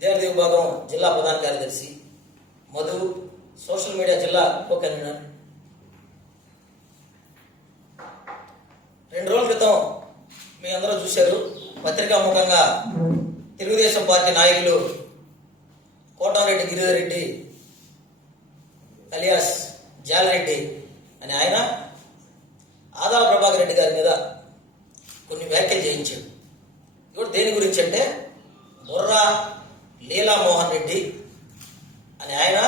విద్యార్థి విభాగం జిల్లా ప్రధాన కార్యదర్శి మధు సోషల్ మీడియా జిల్లా కో కన్వీనర్ రెండు రోజుల క్రితం మీ అందరూ చూశారు. పత్రికాముఖంగా తెలుగుదేశం పార్టీ నాయకులు కోటారెడ్డి గిరిధర్ రెడ్డి అలియాస్ జాలరెడ్డి అని ఆయన ఆదాల ప్రభాకర్ రెడ్డి గారి మీద కొన్ని వ్యాఖ్యలు చేయించాడు ఇప్పుడు దేని గురించి అంటే బుర్రా లీలామోహన్ రెడ్డి అని ఆయన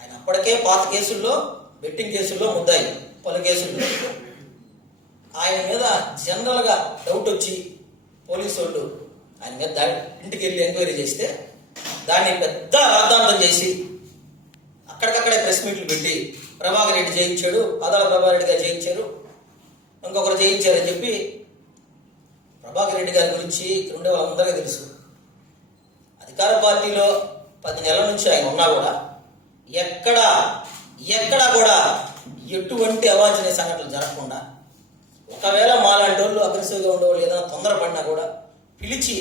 ఆయన అప్పటికే పాత కేసుల్లో బెట్టింగ్ కేసుల్లో ముద్దాయి పలు కేసుల్లో. ఆయన మీద జనరల్గా డౌట్ వచ్చి పోలీసు వాళ్ళు ఆయన మీద దాడి ఇంటికి వెళ్ళి ఎంక్వైరీ చేస్తే దాన్ని పెద్ద రాద్ధాంతం చేసి అక్కడికక్కడే ప్రెస్ మీట్లు పెట్టి ప్రభాకర్ రెడ్డి జయించాడు పదాల ప్రభాకర్ రెడ్డి గారు జయించారు ఇంకొకరు చేయించారని చెప్పి ప్రభాకర్ రెడ్డి గారి గురించి ఇక్కడ ఉండే తెలుసు. అధికార పార్టీలో పది నెలల నుంచి ఆయన ఉన్నా కూడా ఎక్కడ ఎక్కడా కూడా ఎటువంటి అవాంఛనీయ సంఘటనలు జరగకుండా ఒకవేళ మాలాంటి వాళ్ళు అగ్రెసివ్గా ఉండేవాళ్ళు ఏదైనా తొందరపడినా కూడా పిలిచి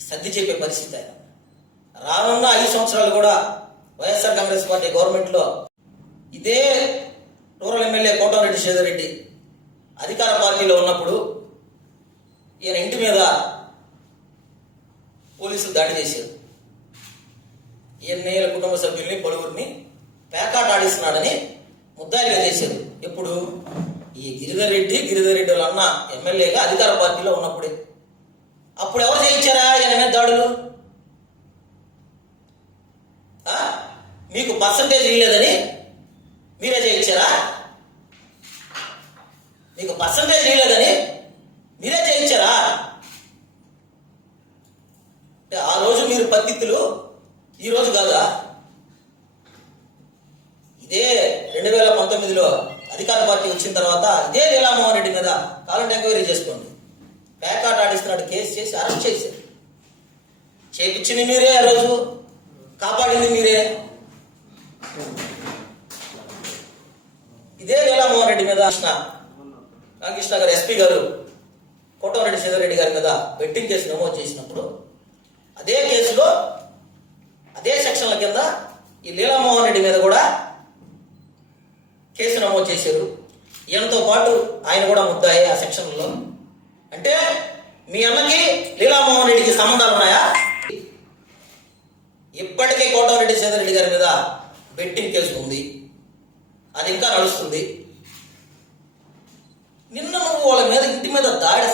సర్ది చెప్పే పరిస్థితి ఆయన. రానున్న ఐదు సంవత్సరాలు కూడా వైఎస్ఆర్ కాంగ్రెస్ పార్టీ గవర్నమెంట్లో ఇదే రూరల్ ఎమ్మెల్యే కోటమిరెడ్డి శ్రీధర్ రెడ్డి అధికార పార్టీలో ఉన్నప్పుడు ఈయన ఇంటి మీద పోలీసులు దాడి చేశారు. ఈయన కుటుంబ సభ్యుల్ని పలువురిని పేకాట ఆడిస్తున్నాడని ముద్దాయిగా చేశారు. ఎప్పుడు? ఈ గిరిధర్ రెడ్డి గిరిధర్ రెడ్డి వాళ్ళ అన్న ఎమ్మెల్యేగా అధికార పార్టీలో ఉన్నప్పుడే. అప్పుడు ఎవరు చేయించారా ఈయన మీద దాడులు? మీకు పర్సంటేజ్ ఇవ్వలేదని మీరే చేయించారా? మీకు పర్సంటేజ్ ఇవ్వలేదని మీరే చేయించారా? ఆ రోజు మీరు పత్తిత్తులు ఈ రోజు కాదా ఇదే రెండు వేల పంతొమ్మిదిలో అధికార పార్టీ వచ్చిన తర్వాత ఇదే లీలామోహన్ రెడ్డి మీద కాలం ఎంక్వైరీ చేసుకోండి. ప్యాకాట్ ఆడిస్తున్నాడు కేసు చేసి అరెస్ట్ చేశారు చేపించింది మీరే ఆ రోజు? కాపాడింది మీరే? ఇదే లీలామోహన్ రెడ్డి మీద కృష్ణ రామకృష్ణ గారు ఎస్పీ గారు కోటమరెడ్డి శ్రీధర్ రెడ్డి గారి మీద బెట్టింగ్ కేసు నమోదు చేసినప్పుడు అదే కేసులో అదే సెక్షన్ల కింద ఈ లీలామోహన్ రెడ్డి మీద కూడా కేసు నమోదు చేశారు. ఈయనతో పాటు ఆయన కూడా ముద్దాయి ఆ సెక్షన్లో అంటే మీ అన్నకి లీలామోహన్ రెడ్డికి సంబంధాలు ఉన్నాయా? ఇప్పటికే కోటమరెడ్డి శ్రీధర్ రెడ్డి గారి మీద బెట్టింగ్ కేసు ఉంది. అది ఇంకా నడుస్తుంది. నిన్న నువ్వు వాళ్ళ మీద ఇంటి మీద దాడి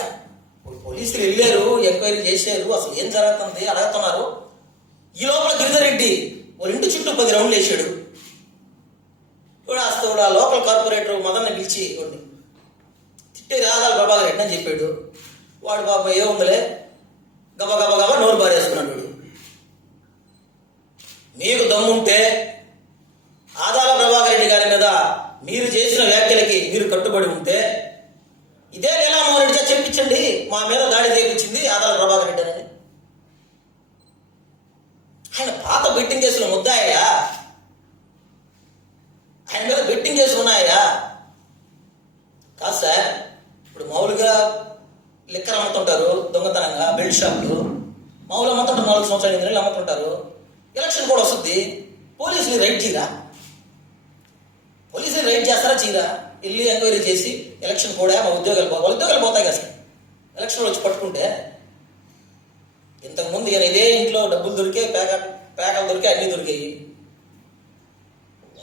పోలీసులు వెళ్ళారు ఎంక్వైరీ చేశారు అసలు ఏం జరుగుతుంది అడుగుతున్నారు ఈ లోపల గిరిధర్ రెడ్డి వాళ్ళ ఇంటి చుట్టూ పది రౌండ్లు వేసాడు ఇప్పుడు ఆ లోకల్ కార్పొరేటర్ మదన్ని పిలిచి వాడిని తిట్టే రాగాలి ప్రభాకర్ రెడ్డి అని చెప్పాడు. వాడు బాబా ఏముందలే గబ గబ గబ నోరు బారేసుకున్నాడు వాడు. మీకు దమ్ముంటే ఆదాల ప్రభాకర్ రెడ్డి గారి మీద మీరు చేసిన వ్యాఖ్యలకి మీరు కట్టుబడి ఉంటే ఇదే లీలామోహన్ రెడ్డి చెప్పించండి. మా మీద దాడి చేయించింది ఆదాల ప్రభాకర్ రెడ్డి అని ఆయన పాత బెట్టింగ్ కేసులు ముద్దాయా ఆయన మీద బెట్టింగ్ కేసులు ఉన్నాయా కాదు సార్ ఇప్పుడు మామూలుగా లిక్కర్ అమ్ముతుంటారు దొంగతనంగా బెల్ట్ షాపులు. మామూలు అమ్ముతుంటారు నాలుగు సంవత్సరాలు ఎనిమిది నెలలు అమ్ముతుంటారు. ఎలక్షన్ కూడా వస్తుంది. పోలీసులు రైడ్ చేయరా? పోలీసులు రైడ్ చేస్తారా చీరా వెళ్ళి ఎంక్వైరీ చేసి ఎలక్షన్ కూడా మా ఉద్యోగాలు పోవాలి ఉద్యోగాలు పోతాయి కదా సార్. ఎలక్షన్ వచ్చి పట్టుకుంటే ఇంతకుముందు ఇక ఇదే ఇంట్లో డబ్బులు దొరికే పేక పేకలు దొరికే అన్నీ దొరికాయి.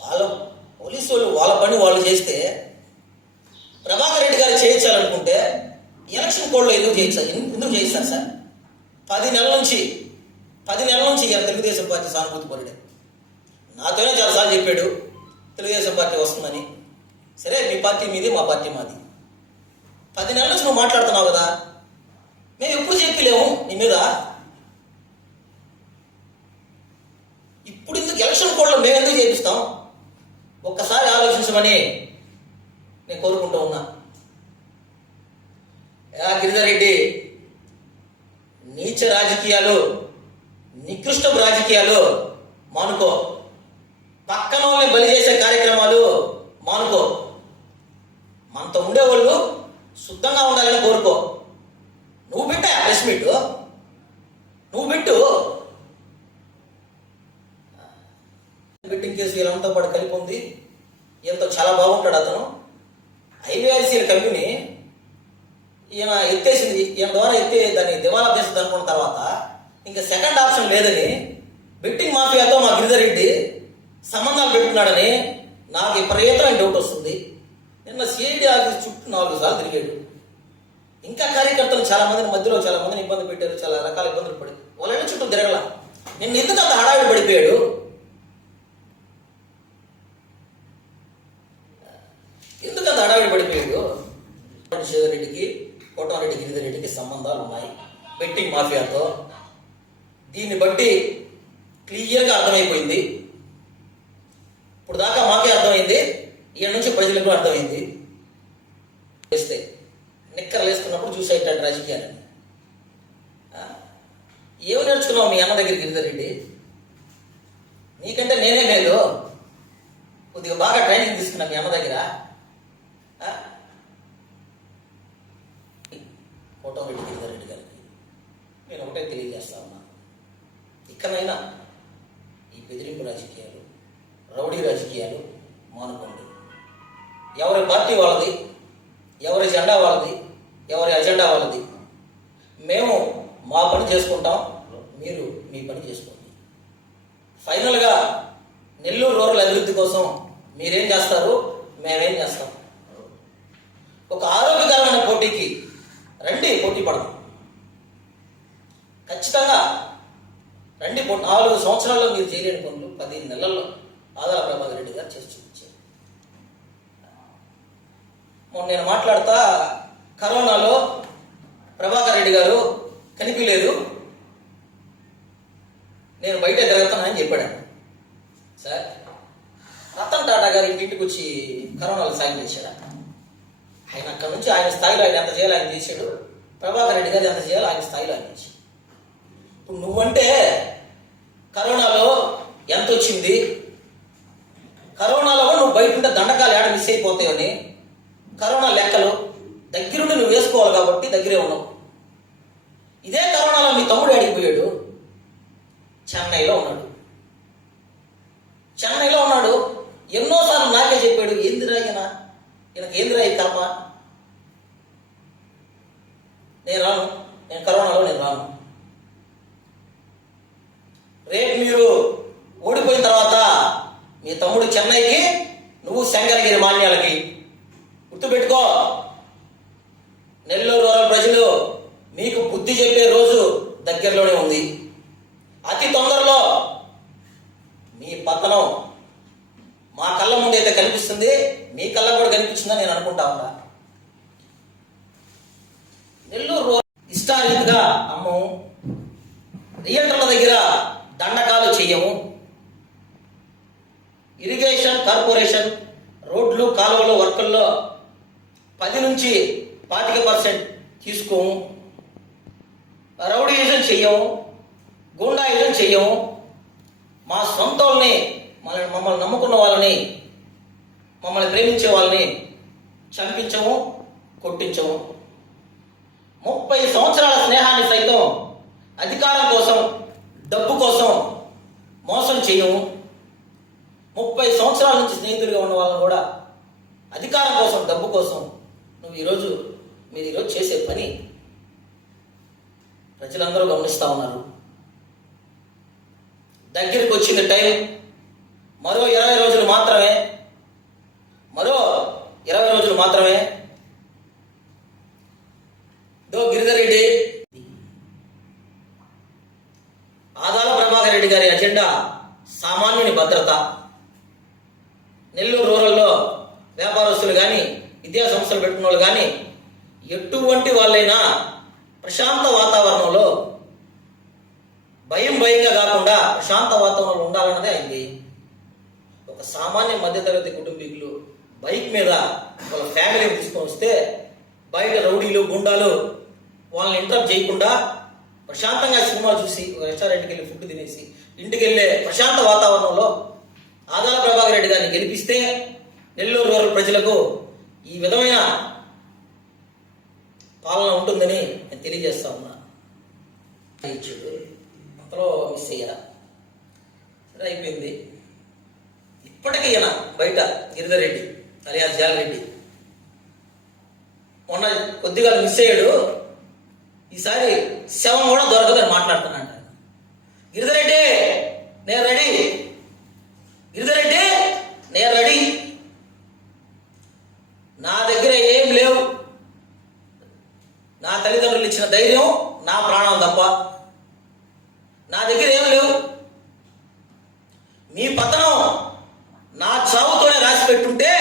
వాళ్ళ పోలీసు వాళ్ళు వాళ్ళ పని వాళ్ళు చేస్తే ప్రభాకర్ రెడ్డి గారు చేయించాలనుకుంటే ఎలక్షన్ కోడ్లో ఎందుకు చేయించాలి ఎందుకు చేయిస్తారు సార్? పది నెలల నుంచి పది నెలల నుంచి ఇక తెలుగుదేశం పార్టీ సానుభూతి పరుడే నాతోనే చాలాసార్లు చెప్పాడు తెలుగుదేశం పార్టీ వస్తుందని. సరే మీ పార్టీ మీది మా పార్టీ మాది. పది నెలల నుంచి నువ్వు మాట్లాడుతున్నావు కదా. మేము ఎప్పుడు చెప్పలేము నీ మీద. ఇప్పుడు ఎందుకు ఎలక్షన్ కోడ్లో మేము ఎందుకు చేపిస్తాం? ఒక్కసారి ఆలోచించమని నేను కోరుకుంటూ ఉన్నా. ఎలా గిరిధర్ రెడ్డి నీచ రాజకీయాలు నికృష్టపు రాజకీయాలు మానుకో. పక్కన వాళ్ళని బలి చేసే కార్యక్రమాలు మానుకో. మనతో ఉండేవాళ్ళు శుద్ధంగా ఉండాలని కోరుకో. నువ్వు పెట్టా ప్రెస్ మీట్ నువ్వు పెట్టు. బెట్టింగ్ కేసు వీళ్ళంతా పాటు కలిపి ఉంది. ఈయనతో చాలా బాగుంటాడు అతను. ఐవీఆర్సీ కంపెనీ ఈయన ఎత్తేసింది. ఈయన ద్వారా ఎత్తే దాన్ని దివాలా తీస్తుంది అనుకున్న తర్వాత ఇంకా సెకండ్ ఆప్షన్ లేదని బెట్టింగ్ మాఫియాతో మా గిరిధర్ రెడ్డి సంబంధాలు పెట్టుకున్నాడని నాకు విపరీతమైన డౌట్ వస్తుంది. నిన్న సిఐడి ఆఫీస్ చుట్టూ నాలుగు సార్లు తిరిగాడు. ఇంకా కార్యకర్తలు చాలా మందిని మధ్యలో చాలా మందిని ఇబ్బంది పెట్టారు చాలా రకాల ఇబ్బందులు పడి వాళ్ళ చుట్టూ తిరగల. నిన్న ఎందుకు అంత హడావిడి పడిపోయాడు? ఎందుకు అంత హడావిడి పడిపోయాడు? శేఖర్ రెడ్డికి కోటమిరెడ్డి గిరిధర్ రెడ్డికి సంబంధాలు ఉన్నాయి. బెట్టింగ్ మాఫియాతో. దీన్ని బట్టి క్లియర్గా అర్థమైపోయింది ఇప్పుడు దాకా మాకే అర్థమైంది ఈయన అర్థమైంది. వేస్తే నిక్కర్లు వేసుకున్నప్పుడు చూసేటాడు రాజకీయాలని ఆ? ఏమి నేర్చుకున్నావు మీ అమ్మ దగ్గర గిరిధరెడ్డి నీకంటే నేనే మేలు. కొద్దిగా బాగా ట్రైనింగ్ తీసుకున్నా మీ అమ్మ దగ్గర. ఆ? పెట్టి గిరిధరెడ్డి గారికి నేను ఒకటే తెలియజేస్తా ఉన్నా. ఇక్కడైనా ఈ బెదిరింపు రాజకీయాలు రౌడీ రాజకీయాలు మానుకోండి. ఎవరి పార్టీ వాళ్ళది? ఎవరి జెండా వాళ్ళది? ఎవరి అజెండా వాళ్ళది? మేము మా పని చేసుకుంటాం మీరు మీ పని చేసుకోండి. ఫైనల్గా నెల్లూరు రూరల్ అభివృద్ధి కోసం మీరేం చేస్తారు? మేమేం చేస్తాం. ఒక ఆరోగ్యకరమైన పోటీకి రండి పోటీ పడదాం. ఖచ్చితంగా రండి నాలుగు సంవత్సరాల్లో మీరు చేయలేని పనులు పదిహేను నెలల్లో ఆదాల ప్రభాకర్ రెడ్డి గారు చేసి చూపించారు. మొన్న నేను మాట్లాడతా కరోనాలో ప్రభాకర్ రెడ్డి గారు కనిపించలేదు. నేను బయట తిరుగుతానని చెప్పాడు. సార్ రతన్ టాటా గారు ఇంటింటికి వచ్చి కరోనాలో సాయం చేశాడు? ఆయన అక్కడ నుంచి ఆయన స్థాయిలో ఆయన ఎంత చేయాలో ఆయన చేశాడు. ప్రభాకర్ రెడ్డి గారు ఎంత చేయాలో ఆయన స్థాయిలో ఆయన చేశాడు. ఇప్పుడు నువ్వంటే కరోనాలో ఎంత వచ్చింది? కరోనాలో నువ్వు బయట ఉంటే దండకాలు ఏడ మిస్ అయిపోతాయని కరోనా లెక్కలు దగ్గరుండి నువ్వు వేసుకోవాలి కాబట్టి దగ్గరే ఉన్నావు. ఇదే కరోనాలో మీ తమ్ముడు అడిగిపోయాడు చెన్నైలో ఉన్నాడు. చెన్నైలో ఉన్నాడు. ఎన్నోసార్లు నాకే చెప్పాడు ఏందిరా ఈయన? ఈయనకు ఏందిరా ఈ కర్మ నేను రాను. నేను కరోనాలో నేను రాను. రేపు మీరు ఓడిపోయిన తర్వాత మీ తమ్ముడు చెన్నైకి నువ్వు శంకరగిరి మాన్యాలకి గుర్తుపెట్టుకో. నెల్లూరు రూరల్ ప్రజలు మీకు బుద్ధి చెప్పే రోజు దగ్గరలోనే ఉంది. అతి తొందరలో మీ పతనం మా కళ్ళ ముందు అయితే కనిపిస్తుంది. మీ కళ్ళ కూడా కనిపిస్తుందని నేను అనుకుంటా ఉన్నా. నెల్లూరు ఇష్టారీతిగా అమ్మము రియల్టర్ల దగ్గర దండకాలు చెయ్యము. ఇరిగేషన్ కార్పొరేషన్ రోడ్లు కాలువలు వర్కుల్లో పది నుంచి పాతిక పర్సెంట్ తీసుకోము. రౌడీయిజం చెయ్యము. గూండాయిజం చెయ్యము. మా సొంత వాళ్ళని మన మమ్మల్ని నమ్ముకున్న వాళ్ళని మమ్మల్ని ప్రేమించే వాళ్ళని చంపించము కొట్టించము. ముప్పై సంవత్సరాల స్నేహాన్ని సైతం అధికారం కోసం డబ్బు కోసం మోసం చేయము ముప్పై సంవత్సరాల నుంచి స్నేహితులుగా ఉన్న వాళ్ళని కూడా అధికారం కోసం డబ్బు కోసం నువ్వు ఈరోజు మీరు ఈరోజు చేసే పని ప్రజలందరూ గమనిస్తూ ఉన్నారు. దగ్గరికి వచ్చింది టైం మరో ఇరవై రోజులు మాత్రమే మరో ఇరవై రోజులు మాత్రమే. దో గిరిధర్ రెడ్డి ఆదాల ప్రభాకర్ రెడ్డి గారి అజెండా సామాన్యుని భద్రత. నెల్లూరు రూరల్లో వ్యాపారస్తులు కానీ విద్యా సంస్థలు పెట్టుకున్న వాళ్ళు కానీ ఎటువంటి వాళ్ళైనా ప్రశాంత వాతావరణంలో భయం భయంగా కాకుండా ప్రశాంత వాతావరణంలో ఉండాలన్నదే అయింది. ఒక సామాన్య మధ్యతరగతి కుటుంబీకులు బైక్ మీద వాళ్ళ ఫ్యామిలీని తీసుకొని వస్తే బయట రౌడీలు గుండాలు వాళ్ళని ఇంటరప్ట్ చేయకుండా ప్రశాంతంగా సినిమా చూసి ఒక రెస్టారెంట్కి వెళ్ళి ఫుడ్ తినేసి ఇంటికి వెళ్ళే ప్రశాంత వాతావరణంలో ఆదాల ప్రభాకర్ రెడ్డి గారిని గెలిపిస్తే నెల్లూరు రూరల్ ప్రజలకు ఈ విధమైన పాలన ఉంటుందని నేను తెలియజేస్తా ఉన్నా. ఇచ్చాడు. అంతలో మిస్ అయ్యా. సరే అయిపోయింది. ఇప్పటికీ ఈయన బయట గిరిధర్ రెడ్డి అలియా జాలరెడ్డి. మొన్న కొద్దిగా మిస్ అయ్యాడు. ఈసారి శవం కూడా దొరకదని మాట్లాడుతున్నాడు ఆయన. గిరిధర్ రెడ్డి నేను రెడీ. గిరిధర్ రెడ్డి నేను రెడీ నా దగ్గర ఏం లేవు నా తల్లిదండ్రులు ఇచ్చిన ధైర్యం నా ప్రాణం తప్ప నా దగ్గర ఏం లేవు. మీ పతనం నా చావుతోనే రాసి పెట్టుంటే